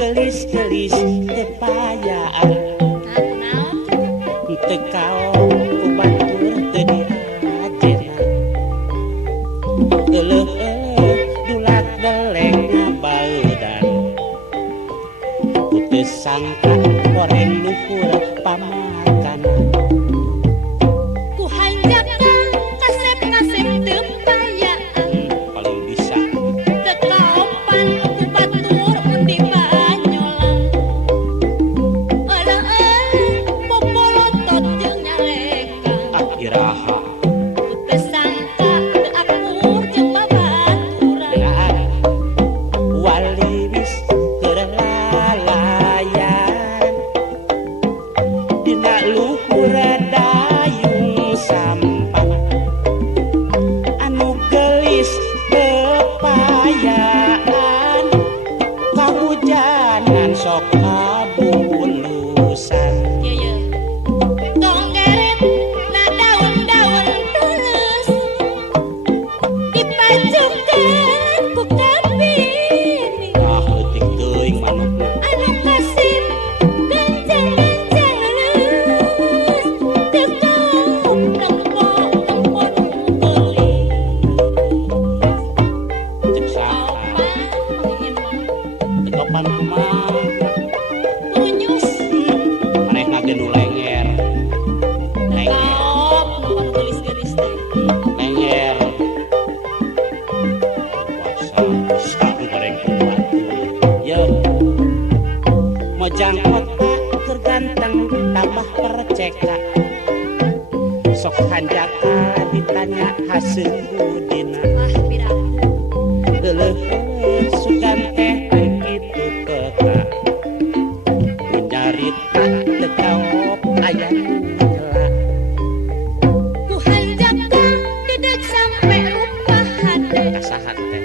gelis-gelis tepayaan tekau ku batur teu diajenan eleuh dulat deleng ngabaeudan ku teu sangka goreng luhur pamakanan ku hanjakna kasep-kasep teu payaan paling bisa teu kaopan ku batur mun di banyolan eleuh popolotot jeung nyaleka iraha ku teu sangka teu akur jeung babaturan waliwis terlalayan dina luhur dayung sampang anu gelis bepayaan kahujanan sok kabulusan ye tong geret na daun-daun tulus dipajukeun ku kabini leutik teuing manukna anu kasih ganjang-ganjang lulus teu kaom tempon beli cek saha teu kapan kumaha punyus manehna ge nu lenger kaop numpang gelis-gelis teh lenger puasa goreng batu yo mojang kota terganteng tambah perceka sok hanjaka ditanya hasil budina wah piraku eleuh sugan teh kitu keka nyarita teu kaop aya nu nyela ku hanjakna dideuk sampe rupa hade kasahat teh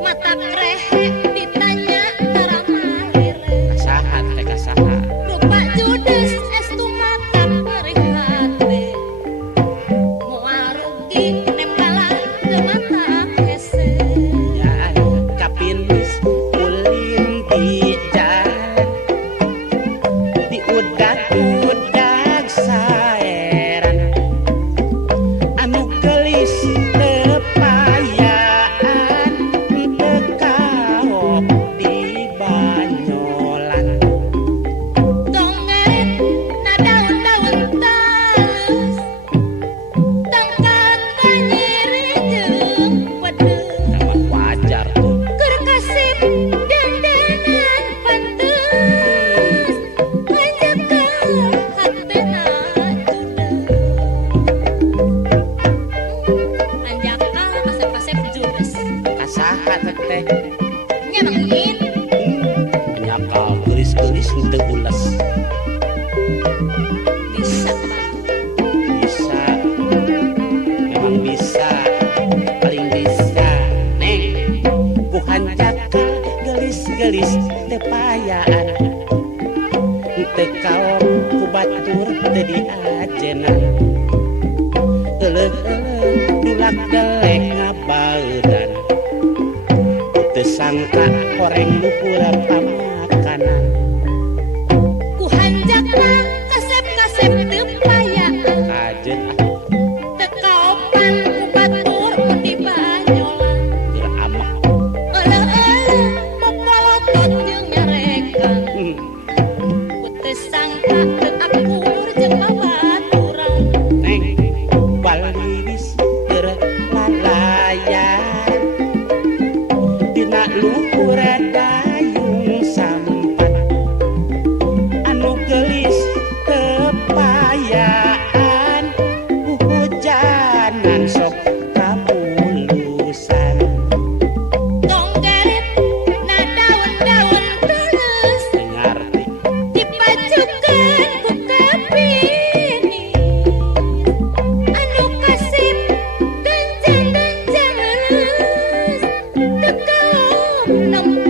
mata krehe ditanya tara malire kasahat teh kasahat rupa judes estu mata perih hate moal rugi nembalan teu mata hese ya kapinis ulin di jalan di udag-udag saeran anu gelis tepayaan teu kaop di banyolan dongeret na daun-daun talus tangkat kanyiri jeung pedeung sama wajar tuh keur kasih dandanan panteus hanjakkeun hatena judes hanjakna kasep-kasep judes kasahat teh nyenengin nyakal gelis-gelis teu ules bisa Bang. bisa memang bisa paling bisa neng ku hanjaka gelis-gelis tepayaan teu kaom ku batur teu diajenan eleuh dulak delek ngabaeudan teu sangka goreng luhur pamakanan ku hanjakna kasep-kasep teu payaan kajeun teu kaopan ku batur mun di banyolan keur amak eleuh popolotot jeung nyarekan ku teu sangka teu akur jeung babaturan neng waliwis terlalayan dina luhur dayung nembung